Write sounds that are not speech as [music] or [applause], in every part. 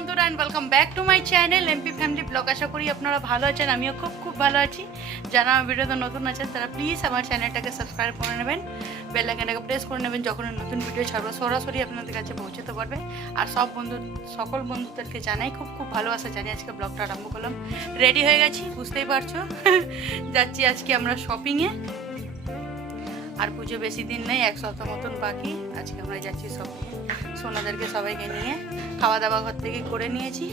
বন্ধুরা and welcome back to my channel MP family blog আশা করি আপনারা ভালো আছেন, আমিও খুব খুব ভালো আছি। যারা আমার ভিডিওতে নতুন আছেন, তারা প্লিজ আমার চ্যানেলটাকে সাবস্ক্রাইব করে নেবেন। বেল আইকনটাকে প্রেস করে নেবেন, যখন নতুন ভিডিও ছাড়বো, সরাসরি আপনাদের কাছে পৌঁছতে পারবে। আর সব বন্ধু, সকল বন্ধুদেরকে জানাই খুব খুব ভালোবাসা, জানি আজকে ব্লগটা আরম্ভ করলাম। রেডি হয়ে গেছি, বুঝতেই পারছ? [laughs] যাচ্ছি আজকে আমরা শপিংয়ে আর পুজো বেশি দিন নেই এক সপ্তাহ মতন বাকি। আজকে আমরা যাচ্ছি সব সোনাদেরকে সবাইকে নিয়ে। খাওয়া দাওয়া ঘর থেকে করে নিয়েছি।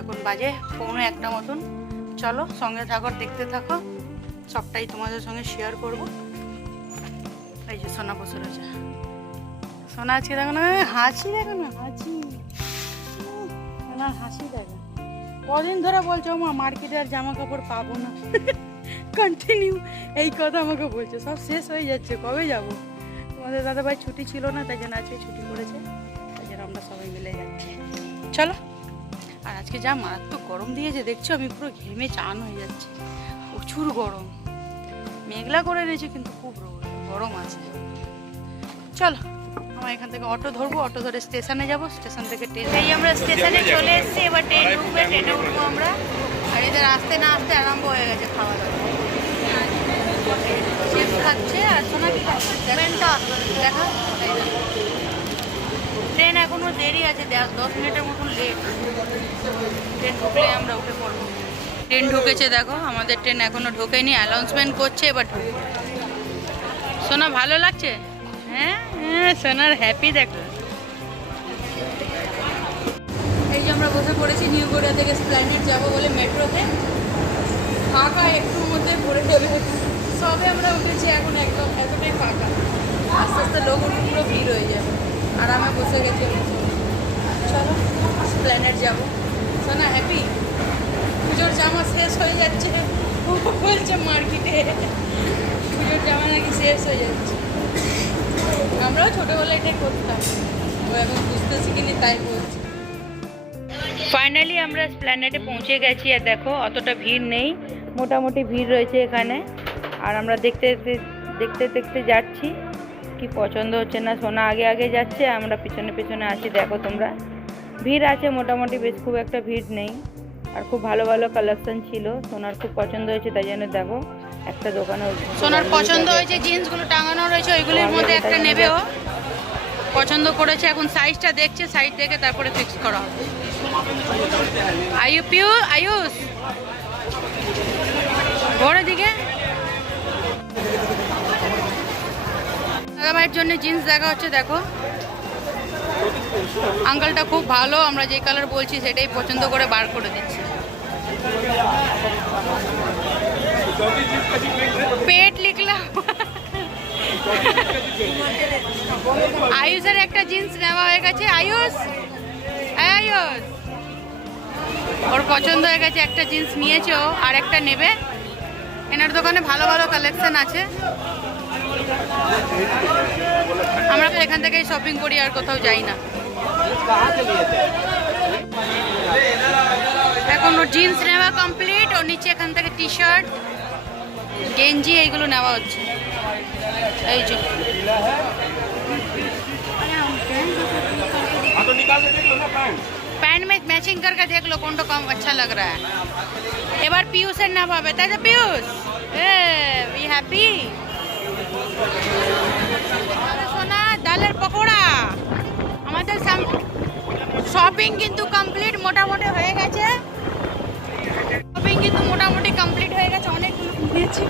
এখন বাজে পৌনে একটা মতন। চলো সঙ্গে থাকো দেখতে থাকো। সবটাই তোমাদের সঙ্গে শেয়ার করব। এই যে সোনা বসে রয়েছে। সোনা আজকে দেখো না হাসি দেখো না। হাসি। সোনার হাসি দেখো। কদিন ধরে বলছো মা মার্কেটে আর জামা কাপড় পাবো না। কন্টিনিউ এই কথা আমাকে বলছে। সব শেষ হয়ে যাচ্ছে। কবে যাব? তোমাদের দাদাভাই ছুটি ছিল না, তাই জন্য আজকে ছুটি করেছে তাই জন্য আমরা সবাই মিলে যাচ্ছি। চলো। আর আজকে যা মারাত্মক গরম দিয়েছে, দেখছ? আমি পুরো ঘেমে চান হয়ে যাচ্ছে। প্রচুর গরম। মেঘলা করে রয়েছে কিন্তু খুব গরম আছে। চলো, আমরা এখান থেকে অটো ধরবো। অটো ধরে স্টেশনে যাব। স্টেশন থেকে ট্রেন এই আমরা স্টেশনে চলে এসেছি। এবার ট্রেন ঢুকবে ট্রেনে উঠবো আমরা। আর এদের আসতে না আসতে আরম্ভ হয়ে গেছে খাওয়া দাওয়া। চিপস খাচ্ছে আর সোনা কি খাচ্ছে। ট্রেনটা দেখা। ট্রেন এখনও দেরি আছে দশ মিনিটের মতন লেট ট্রেন ঢুকলে আমরা উঠে পড়ব। ট্রেন ঢুকেছে, দেখো, আমাদের ট্রেন এখনও ঢোকেনি অ্যানাউন্সমেন্ট করছে ঢুকবে সোনা, ভালো লাগছে? হ্যাঁ হ্যাঁ সোনার হ্যাপি দেখো। এই যে আমরা বসে পড়েছি নিউ গড়িয়া থেকে স্প্ল্যানেট যাব বলে মেট্রোতে ফাঁকা একটুর মধ্যে ভরে দেবে সবে আমরা উঠেছি এখন একদম এতটাই ফাঁকা। আস্তে আস্তে লোক পুরো ভিড় হয়ে যাবে। আরামে বসে গেছি। চলো স্প্ল্যানেট যাব। সোনা হ্যাপি পুজোর জামা শেষ হয়ে যাচ্ছে। বলছে মার্কেটে। পুজোর জামা নাকি শেষ হয়ে যাচ্ছে। আমরাও ছোটোবেলায় এটাই করতাম। ও এখন বুঝতে শিখিনি, তাই বলছি। ফাইনালি আমরা স্প্ল্যানেটে পৌঁছে গেছি। আর দেখো, অতটা ভিড় নেই। মোটামুটি ভিড় রয়েছে এখানে। আর আমরা দেখতে দেখতে দেখতে যাচ্ছি। কি পছন্দ হচ্ছে না? সোনা আগে আগে যাচ্ছে আমরা পিছনে পিছনে আছি দেখো তোমরা। ভিড় আছে মোটামুটি বেশ খুব একটা ভিড় নেই। আর খুব ভালো ভালো কালেকশন ছিল। সোনার খুব পছন্দ হয়েছে তাই জন্য দেখো একটা দোকানে সোনার পছন্দ হয়েছে জিন্সগুলো টাঙানো রয়েছে ওইগুলির মধ্যে একটা নেবে ও। পছন্দ করেছে এখন সাইজটা দেখছে সাইজ দেখে তারপরে ফিক্স করা হবে। আয়ু পিউ আয়ুষ ঘোর দিকে দাদাভাইয়ের জন্য জিন্স দেখা হচ্ছে, দেখো। আঙ্কালটা খুব ভালো, আমরা যে কালার বলছি সেটাই পছন্দ করে বার করে দিচ্ছি। পেট লিখলাম। আয়ুষের একটা জিন্স নেওয়া হয়ে গেছে। আয়ুষ! আয়ুষ! ওর পছন্দ হয়ে গেছে, একটা জিন্স নিয়েছে আর একটা নেবে। এনার দোকানে ভালো ভালো কালেকশন আছে আমরা তো এখান থেকেই শপিং করি আর কোথাও যাই না এখন ওর জিন্স নেওয়া কমপ্লিট ওর নিচে এখান থেকে টি শার্ট গেঞ্জি এইগুলো নেওয়া হচ্ছে এই যে हाँ तो निकाल के देख लो ना पैंट প্যান্ট में मैचिंग करके देख लो कौन तो कम अच्छा लग रहा है এবার পিউসের নাম হবে তাই তো পিউস উই হ্যাপি সোনা ডালের পকোড়া। আমাদের শপিং কিন্তু কমপ্লিট মোটামুটি হয়ে গেছে। শপিং কিন্তু মোটামুটি কমপ্লিট হয়ে গেছে অনেক নিয়েছি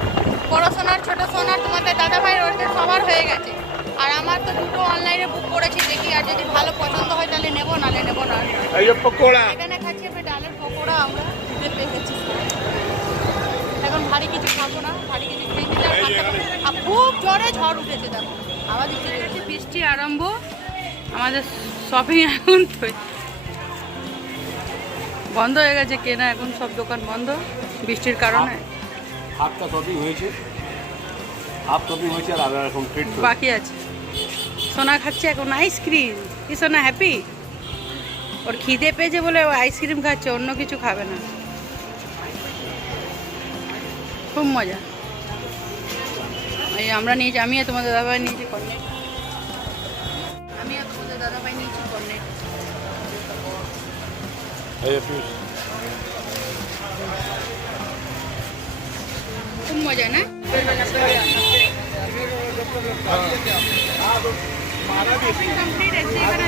বড় সোনার ছোট সোনার তোমাদের দাদা ভাইয়ের ওদের সবার হয়ে গেছে। আর আমার তো দুটো অনলাইনে বুক করেছি দেখি আর যদি ভালো পছন্দ হয় তাহলে নেব নাহলে নেব না। এখানে খাচ্ছি ডালের পকোড়া আমরা। ভারী কিছু খাব না ভারী কিছু খেয়ে নিলে আর খাব না। আর খুব জোরে ঝড় উঠেছে দেখো বৃষ্টি আরম্ভ আমাদের শপিং এখন বন্ধ হয়ে গেছে কেনা এখন সব দোকান বন্ধ বৃষ্টির কারণে। হাফটা শপিং হয়েছে। হাফ শপিং হয়েছে আর আবার এখন বাকি আছে। সোনা খাচ্ছে এখন আইসক্রিম কি সোনা হ্যাপি ওর খিদে পেয়েছে বলে ও আইসক্রিম খাচ্ছে অন্য কিছু খাবে না। খুব মজা। এই আমরা নিয়েছি আমি আর তোমাদের দাদাভাই নিয়েছি কর্নেট আমি আর তোমাদের দাদাভাই নিয়েছি কর্নেট খুব মজা না? কমপ্লিট এখানে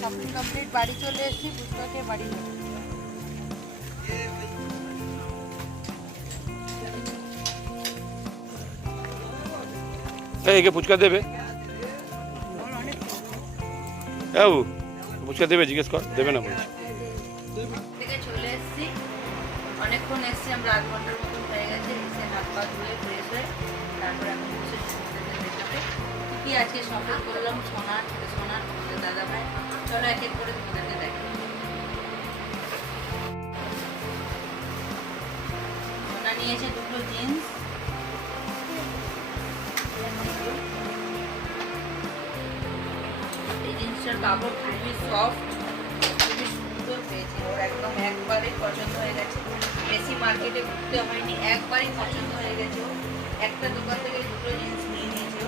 শপিং কমপ্লিট বাড়ি চলে এসেছি পুষ্পাকে বাড়ি নিয়ে এই কে ফুচকা দেবে এ বাবু ফুচকা দেবে জিজ্ঞেস কর দেবে না বলছি থেকে চলে এসেছি অনেকক্ষণ এসেছি, আমরা আধ ঘণ্টার মতন হয়ে গেছে, এসে হাত পা ধুয়ে ফ্রেশ হয়ে তারপরে আমি বসে দেখতে। কি আজকে শপিং করলাম? সোনার সোনার দাদা ভাই চলো এক এক করে তোমাদেরকে দেখো সোনা নিয়েছে দুটো জিন্স এই জিন্সটার কাপড় খুবই সফট পেয়েছি। ওর একদম একবারে পছন্দ হয়ে গেছে। বেশি মার্কেটে ঘুরতে হয়নি, একবারই পছন্দ হয়ে গেছে একটা দোকান থেকে দুটো জিনিস নিয়ে নিয়েছে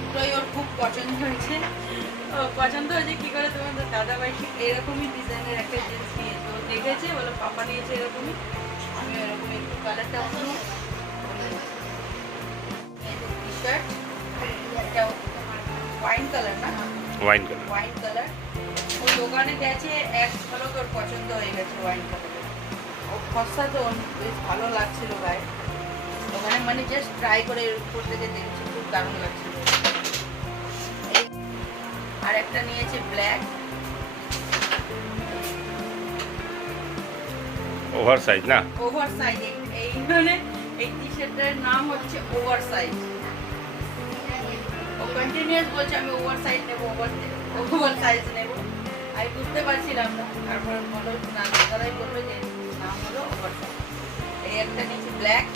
দুটোই ওর খুব পছন্দ হয়েছে। পছন্দ হয়েছে কি করে তোমার দাদা ভাই ঠিক এরকমই ডিজাইনের একটা জিনিস নিয়েছে। ও দেখেছে, বলো পাপা নিয়েছে এরকমই। আমি এরকম একটু কালারটা অন্য টি শার্ট ওয়াইন কালার না? Wine colour. Wine colour. ওই দোকানে গেছে এক ঝলক ওর পছন্দ হয়ে গেছে ওয়াইন কালার। ও ফসা তো বেশ ভালো লাগছিল গায়ে। ওখানে মানে জাস্ট ট্রাই করে উপর থেকে দেখছি খুব দারুণ লাগছিল। আর একটা নিয়েছে ব্ল্যাক ওভার সাইজ না? ওভার সাইজ এই মানে এই টি শার্টের নাম হচ্ছে ওভার সাইজ কন্টিনিউয়াস বলছে আমি ওভার সাইজ নেব ওভার ওভার সাইজ নেব। আমি বুঝতে পারছিলাম না। তারপর বলো না দাদাই বলল যে নাম হলো ওভার সাইজ এই একটা নিয়েছে ব্ল্যাক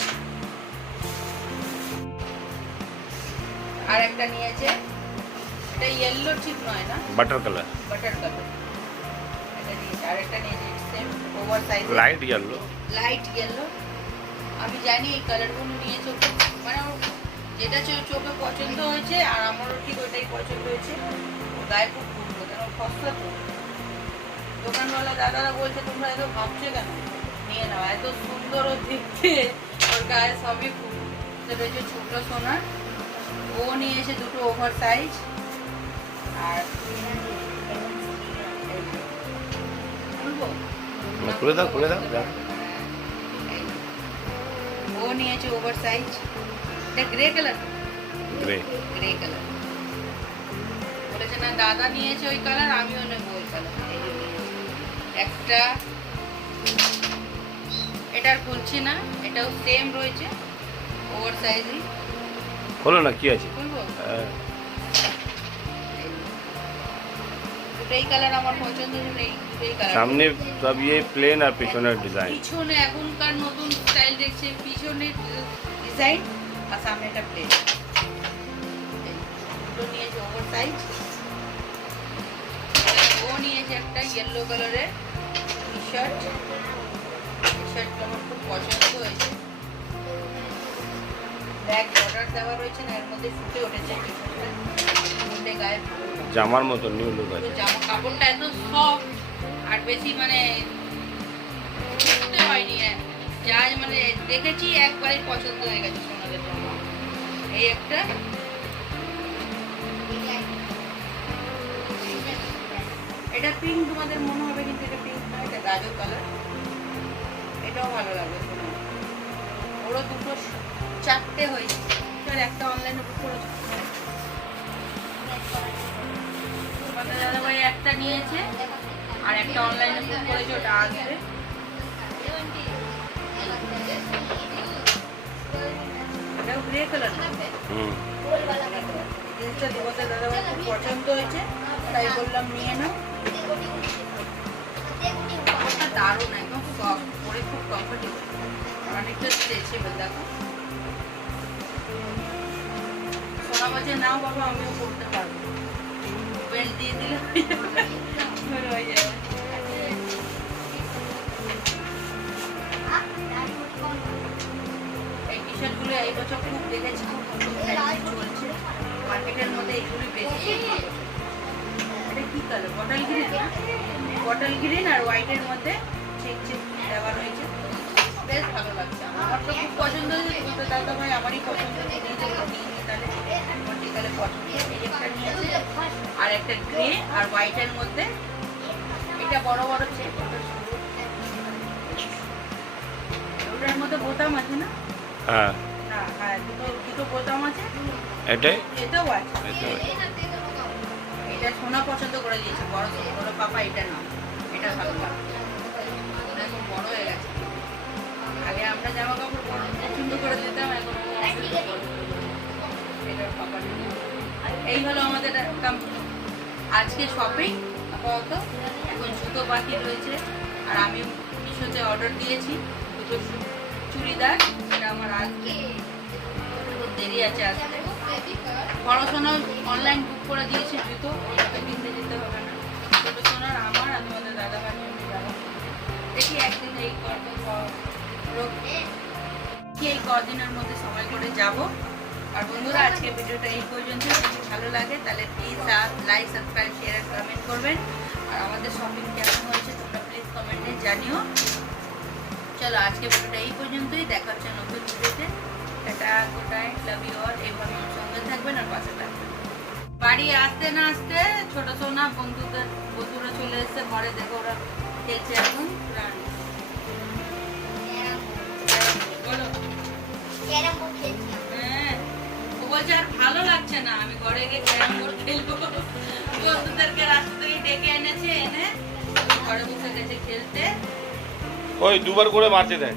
আর একটা নিয়েছে এটা ইয়েলো ঠিক নয় না? বাটার কালার বাটার কালার এটা নিয়েছে আর একটা নিয়েছে same oversize light yellow light yellow আমি জানি এই কালারগুলো নিয়ে চোখে মানে যেটা চোখে পছন্দ হয়েছে আর আমারও ঠিক ওইটাই পছন্দ হয়েছে। গায়ে খুব ঘুরবো কেন? ফসলা তো। দোকানওয়ালা দাদারা বলছে তোমরা এত ভাবছ কেন? নিয়ে নাও এত সুন্দর ও দেখতে। ওর গায়ে সবই খুব সেটা হচ্ছে ছোটো সোনার ও নিয়ে এসে দুটো ওভার সাইজ আর খুলে দাও, খুলে দাও, দাও। ও নিয়েছে ওভার সাইজ এটা grey colour grey grey colour বলেছে না দাদা নিয়েছে ওই কালার আমিও নেব ওই কালার একটা এটার খুলছি না এটাও সেম রয়েছে ওভার সাইজই খোলো না কি আছে? হ্যাঁ, দুটোই কালার আমার পছন্দ এই দুটোই কালার সামনে সব ইয়ে প্লেন আর পিছনের ডিজাইন পিছনে এখনকার নতুন স্টাইল দেখছে পিছনে ডিজাইন আর সামনে একটা প্লেন দুটো নিয়েছে ওভার সাইজ ও নিয়েছে একটা ইয়েলো কালারের টি শার্ট টি শার্টটা আমার খুব পছন্দ হয়েছে। ব্ল্যাক বর্ডার দেওয়া রয়েছে না এর মধ্যে ফুটে উঠেছে টি। শার্টটা গায়ে জামার মতো নিউ লুক আছে। জামা কাপড়টা এত সফট আর বেশি মানে হয়নি হ্যাঁ। যা মানে দেখেছি একবারই পছন্দ হয়ে গেছে এই একটা। এটা পিঙ্ক তোমাদের মনে হবে কিন্তু এটা পিঙ্ক না, এটা গাজর কালার এটাও ভালো লাগবে। ওরও দুটো চারটে হয়েছে। চল, একটা অনলাইনে বুক করেছ দাদাভাই একটা নিয়েছে, আর একটা অনলাইনে বুক করেছে, ওটা আসবে। Grey colour hmm. জিনিসটা খুব পছন্দ হয়েছে তাই বললাম নিয়ে নাও। দারুণ একদম পরে খুব কমফোর্টেবল অনেকটা স্ট্রেচেবল দেখো। সোনা বাজে নাও বাবা আমিও করতে পারব। বেল্ট দিয়ে দিলে হয়ে যাবে। Thank you. টিশার্টগুলো এই বছর খুব দেখেছি, খুব সুন্দর চলছে। মার্কেটের মধ্যে এইগুলি বেশি। এটা কী colour bottle green bottle green আর হোয়াইটের মধ্যে চেক চেক দেওয়া রয়েছে। বেশ ভালো লাগছে আমার। তো খুব পছন্দ হয়েছে, কিন্তু তা তো ভাই আমারই পছন্দ। তাহলে পছন্দ একটা আর একটা গ্রে আর হোয়াইটের মধ্যে এটা বড় বড় চেক ওটার মধ্যে বোতাম আছে না? হ্যাঁ। আছে এটাই? এটাও আছে। এটা সোনা পছন্দ করে দিয়েছে বড় বড় পাপা এটা না এটা ভালো লাগে ওটা এখন বড় হয়ে গেছে। আগে আমরা জামা কাপড় বড় পছন্দ করে দিতাম এখন। এটার পাপা এই হলো আমাদের আজকে শপিং আপাতত। এখন জুতো বাকি রয়েছে। আর আমি মিশোতে অর্ডার দিয়েছি। দুটো চুড়িদার, এটা আমার আসবে একটু দেরি আছে আসতে পড়াশোনা অনলাইন বুক করে দিয়েছি জুতো কিনতে যেতে হবে না। ছোটো আমার দাদা ভাই দেখি একদিন এই এই কদিনের মধ্যে সময় করে যাব। আর বন্ধুরা, আজকে ভিডিওটা এই পর্যন্ত। যদি ভালো লাগে, তাহলে please like subscribe share comment করবেন। আর আমাদের শপিং কেমন হয়েছে, তোমরা প্লিজ কমেন্টে জানিও। চলো, আজকে ভিডিওটা এই পর্যন্তই। দেখা হচ্ছে নতুন ভিডিওতে। এটা গোটায় লাভ ইউ অল এইভাবে আমার সঙ্গে থাকবেন আর পাশে থাকবেন। বাড়ি আসতে না আসতে ছোট সোনা, বন্ধুদের, বন্ধুরা চলে এসেছে। ঘরে দেখো ওরা খেলছে এখন। হ্যাঁ বলছে আর ভালো লাগছে না। আমি ঘরে গিয়ে বন্ধুদেরকে রাস্তা থেকে ডেকে এনেছে, এনে ঘরে বসে গেছে খেলতে। ওই দুবার করে মারতে দেয়